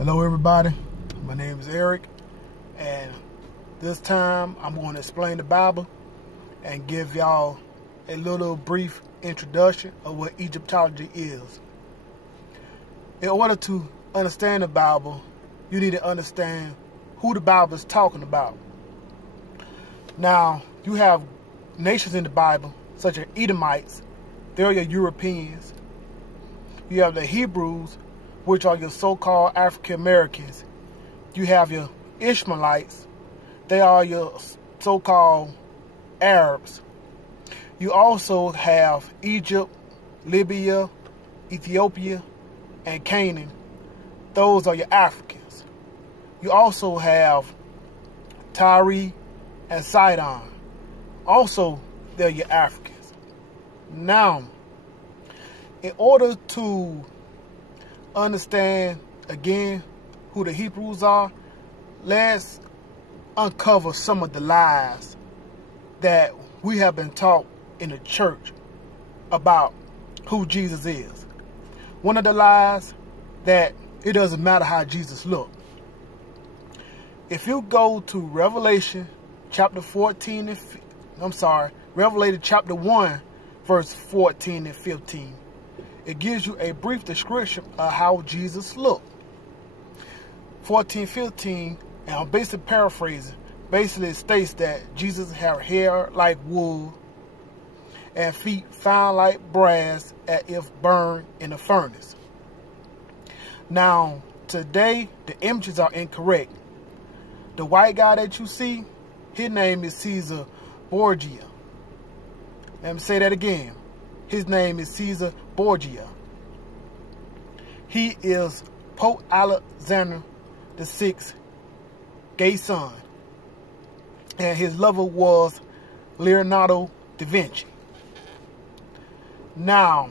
Hello everybody, my name is Eric, and this time I'm going to explain the Bible and give y'all a little brief introduction of what Egyptology is. In order to understand the Bible, you need to understand who the Bible is talking about. Now, you have nations in the Bible, such as Edomites, they're your Europeans. You have the Hebrews, which are your so-called African Americans. You have your Ishmaelites, they are your so-called Arabs. You also have Egypt, Libya, Ethiopia, and Canaan. Those are your Africans. You also have Tyre and Sidon. Also, they're your Africans. Now, in order to understand again who the Hebrews are, let's uncover some of the lies that we have been taught in the church about who Jesus is. One of the lies, that it doesn't matter how Jesus looked. If you go to Revelation chapter 14 and Revelation chapter 1 verse 14 and 15, it gives you a brief description of how Jesus looked. 14:15, and I'm basically paraphrasing, basically states that Jesus had hair like wool and feet fine like brass as if burned in a furnace. Now, today, the images are incorrect. The white guy that you see, his name is Caesar Borgia. Let me say that again. His name is Caesar Borgia. He is Pope Alexander VI's gay son, and his lover was Leonardo da Vinci. Now,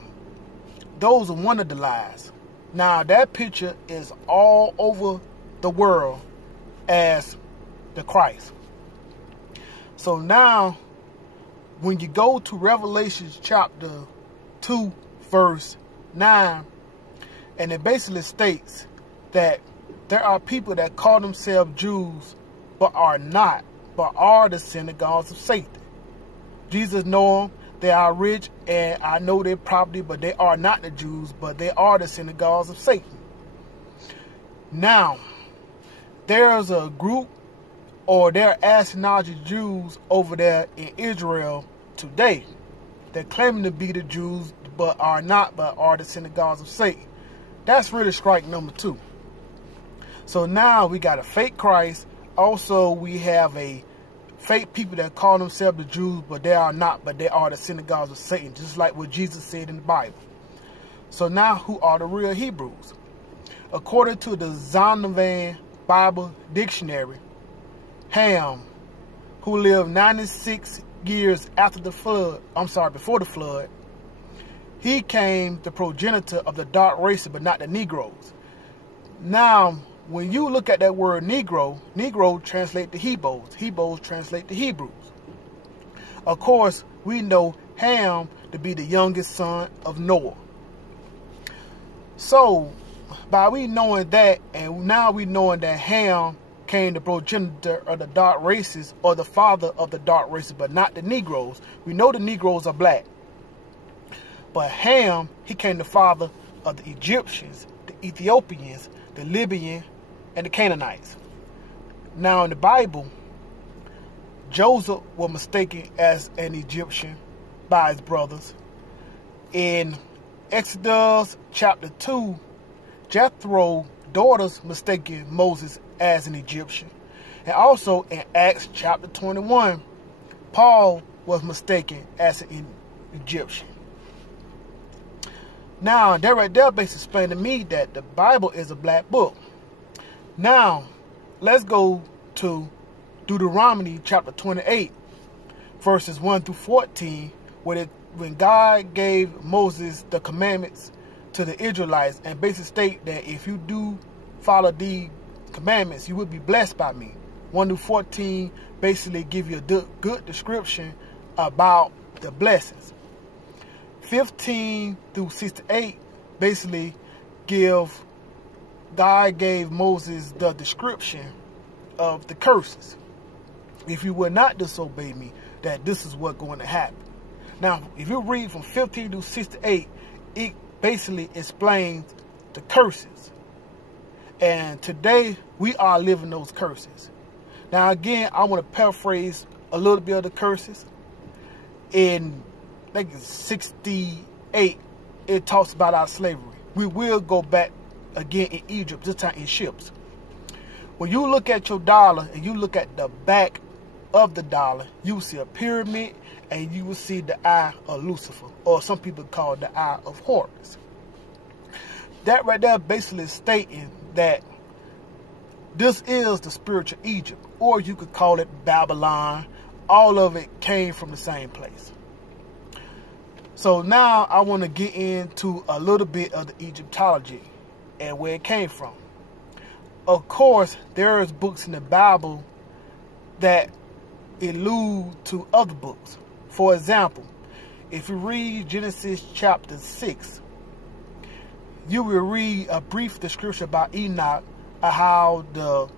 those are one of the lies. Now, that picture is all over the world as the Christ. So now, when you go to Revelation chapter 2, verse 9, and it basically states that there are people that call themselves Jews, but are not, but are the synagogues of Satan. Jesus know them, they are rich, and I know their property, but they are not the Jews, but they are the synagogues of Satan. Now, there's a group, or there are Ashkenazi Jews over there in Israel today that claim to be the Jews, but are not, but are the synagogues of Satan. That's really strike number 2. So now we got a fake Christ. Also, we have a fake people that call themselves the Jews, but they are not, but they are the synagogues of Satan, just like what Jesus said in the Bible. So now, who are the real Hebrews? According to the Zondervan Bible Dictionary, Ham, who lived 96 years after the flood, before the flood, he came the progenitor of the dark races, but not the Negroes. Now, when you look at that word Negro, Negro translate to Hebrews. Hebrews translate to Hebrews. Of course, we know Ham to be the youngest son of Noah. So, by we knowing that, and now we knowing that Ham came the progenitor of the dark races, or the father of the dark races, but not the Negroes. We know the Negroes are black. But Ham, he came the father of the Egyptians, the Ethiopians, the Libyan, and the Canaanites. Now in the Bible, Joseph was mistaken as an Egyptian by his brothers. In Exodus chapter 2, Jethro's daughters mistaken Moses as an Egyptian. And also in Acts chapter 21, Paul was mistaken as an Egyptian. Now, that right there basically explained to me that the Bible is a black book. Now, let's go to Deuteronomy chapter 28, verses 1 through 14, when God gave Moses the commandments to the Israelites, and basically state that if you do follow the commandments, you will be blessed by me. 1 through 14 basically give you a good description about the blessings. 15 through 68 basically give God gave Moses the description of the curses. If you will not disobey me, that this is what's going to happen. Now, if you read from 15 to 68, it basically explains the curses. And today, we are living those curses. Now, again, I want to paraphrase a little bit of the curses. In, I think it's 68, it talks about our slavery. We will go back again in Egypt, this time in ships. When you look at your dollar and you look at the back of the dollar, you will see a pyramid and you will see the eye of Lucifer, or some people call it the eye of Horus. That right there basically stating that this is the spiritual Egypt, or you could call it Babylon. All of it came from the same place. So now I want to get into a little bit of the Egyptology and where it came from. Of course, there is books in the Bible that allude to other books. For example, if you read Genesis chapter 6, you will read a brief description about Enoch, how the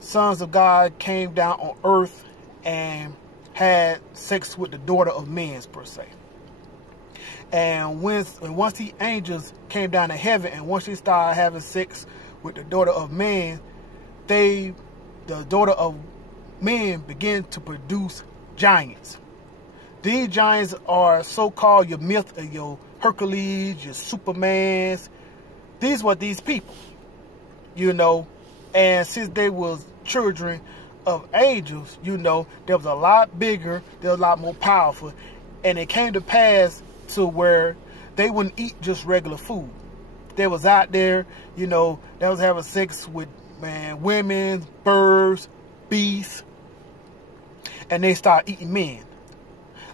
sons of God came down on earth and had sex with the daughter of men, per se. And once the angels came down to heaven, and once they started having sex with the daughter of man, the daughter of men began to produce giants. These giants are so-called your myth of your Hercules, your Supermans. These were these people, you know. And since they was children of angels, you know, they was a lot bigger, they was a lot more powerful. And it came to pass to where they wouldn't eat just regular food. They was out there, you know, they was having sex with, man, women, birds, beasts, and they start eating men.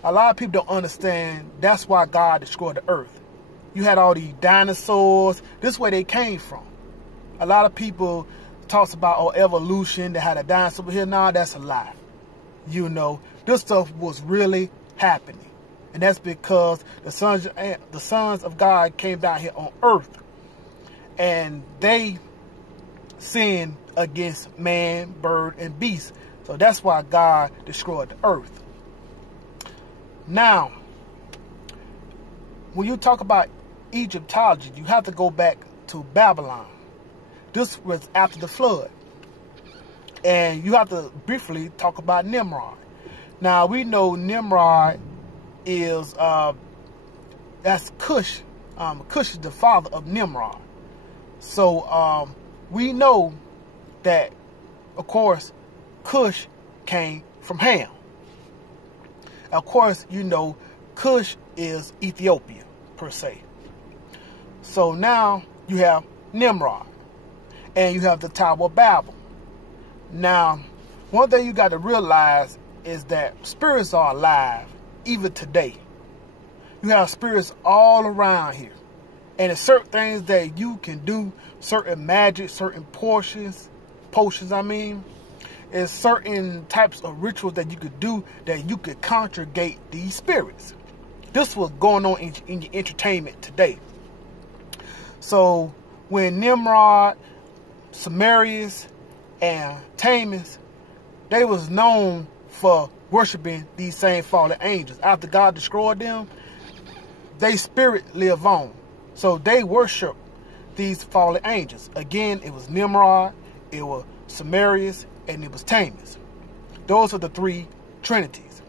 A lot of people don't understand that's why God destroyed the earth. You had all these dinosaurs. This is where they came from. A lot of people talks about evolution, they had a dinosaur over here. Nah, that's a lie. You know, this stuff was really happening. And that's because the sons of God came down here on earth, and they sinned against man, bird, and beast. So that's why God destroyed the earth. Now, when you talk about Egyptology, you have to go back to Babylon. This was after the flood. And you have to briefly talk about Nimrod. Now, we know Nimrod is, that's Cush. Cush is the father of Nimrod. So, we know that, of course, Cush came from Ham. Of course, you know, Cush is Ethiopia, per se. So now you have Nimrod, and you have the Tower of Babel. Now, one thing you got to realize is that spirits are alive even today. You have spirits all around here. And there's certain things that you can do, certain magic, certain potions, and certain types of rituals that you could do that you could conjugate these spirits. This was going on in your entertainment today. So when Nimrod, Sumerians, and Tammuz, they was known for worshiping these same fallen angels. After God destroyed them, they spirit live on. So they worship these fallen angels. Again, it was Nimrod, it was Sumerians, and it was Tammuz. Those are the three trinities.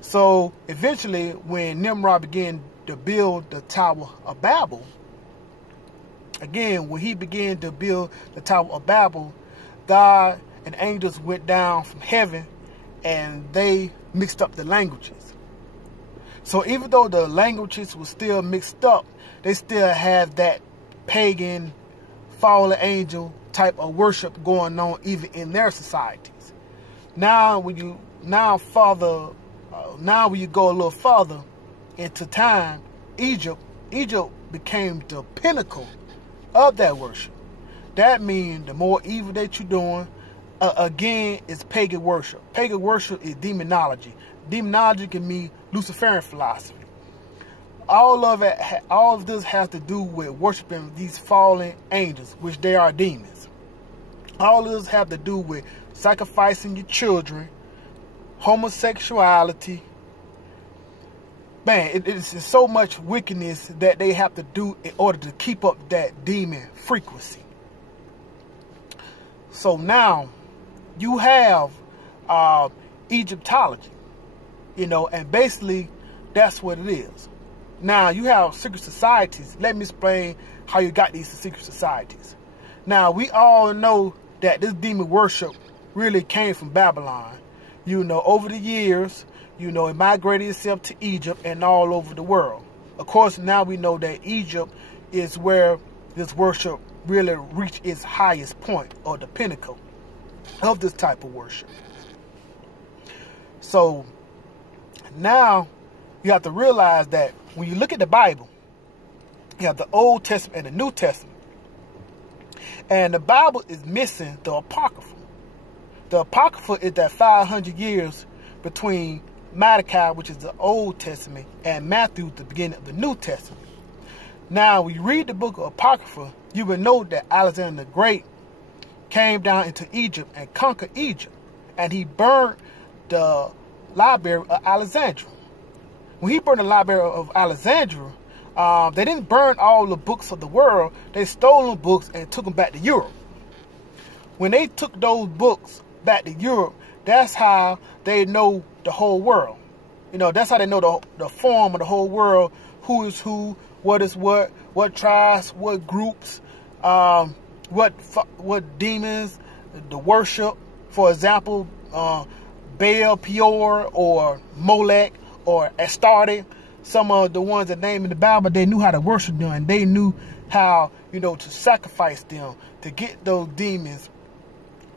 So eventually, when Nimrod began to build the Tower of Babel, again, when he began to build the Tower of Babel, God and angels went down from heaven and they mixed up the languages. So even though the languages were still mixed up, they still have that pagan fallen angel type of worship going on even in their societies. Now when you go a little further into time, Egypt became the pinnacle of that worship. That means the more evil that you're doing, again, it's pagan worship. Pagan worship is demonology. Demonology can mean Luciferian philosophy. all of this has to do with worshiping these fallen angels, which they are demons. All of this have to do with sacrificing your children, homosexuality. Man, it's so much wickedness that they have to do in order to keep up that demon frequency. So now you have Egyptology, you know, and basically that's what it is. Now you have secret societies. Let me explain how you got these secret societies. Now we all know that this demon worship really came from Babylon. You know, over the years, you know, it migrated itself to Egypt and all over the world. Of course, now we know that Egypt is where this worship really reached its highest point, or the pinnacle of this type of worship. So now you have to realize that when you look at the Bible, you have the Old Testament and the New Testament. And the Bible is missing the Apocrypha. The Apocrypha is that 500 years between Malachi, which is the Old Testament, and Matthew, the beginning of the New Testament. Now, when you read the book of Apocrypha, you will know that Alexander the Great came down into Egypt and conquered Egypt. And he burned the library of Alexandria. When he burned the library of Alexandria, they didn't burn all the books of the world. They stole the books and took them back to Europe. When they took those books back to Europe, that's how they know the whole world. You know, that's how they know the form of the whole world, who is who, what is what tribes, what groups, what demons, the worship. For example, Baal, Peor, or Molech, or Astarte. Some of the ones that named in the Bible, they knew how to worship them, and they knew how, you know, to sacrifice them, to get those demons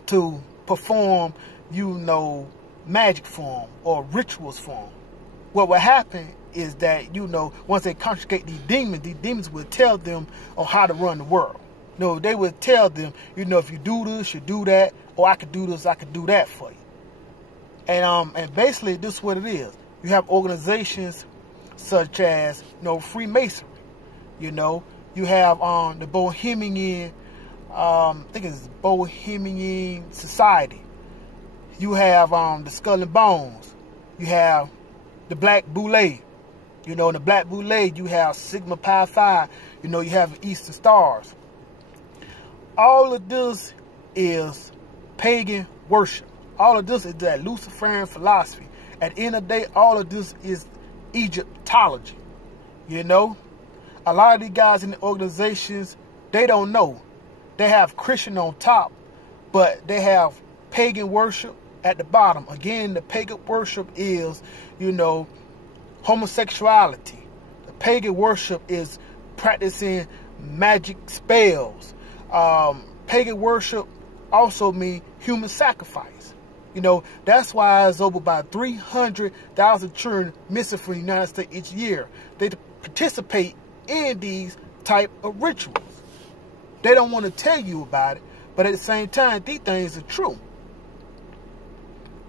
to perform, you know, magic form or rituals form. What will happen is that, you know, once they conjugate these demons will tell them on how to run the world. You know, they will tell them, you know, if you do this, you do that, or I could do this, I could do that for you. And basically, this is what it is. You have organizations such as, you know, Freemasonry. You know, you have the Bohemian, I think it's Bohemian Society. You have the Skull and Bones. You have the Black Boule. You know, in the Black Boule, you have Sigma Pi Phi. You know, you have Eastern Stars. All of this is pagan worship. All of this is that Luciferian philosophy. At the end of the day, all of this is Egyptology. You know, a lot of these guys in the organizations, they don't know. They have Christian on top, but they have pagan worship at the bottom. Again, the pagan worship is, you know, homosexuality. The pagan worship is practicing magic spells. Pagan worship also means human sacrifice. You know, that's why it's over about 300,000 children missing from the United States each year. They participate in these type of rituals. They don't want to tell you about it, but at the same time, these things are true.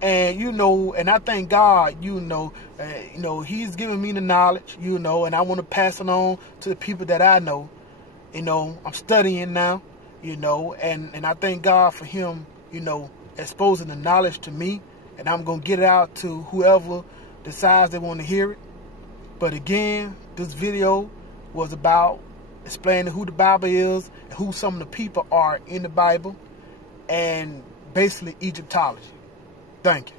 And, you know, and I thank God, you know, He's giving me the knowledge, you know, and I want to pass it on to the people that I know. You know, I'm studying now, you know, and I thank God for Him, you know, exposing the knowledge to me, and I'm going to get it out to whoever decides they want to hear it. But again, this video was about explaining who the Bible is, and who some of the people are in the Bible, and basically Egyptology. Thank you.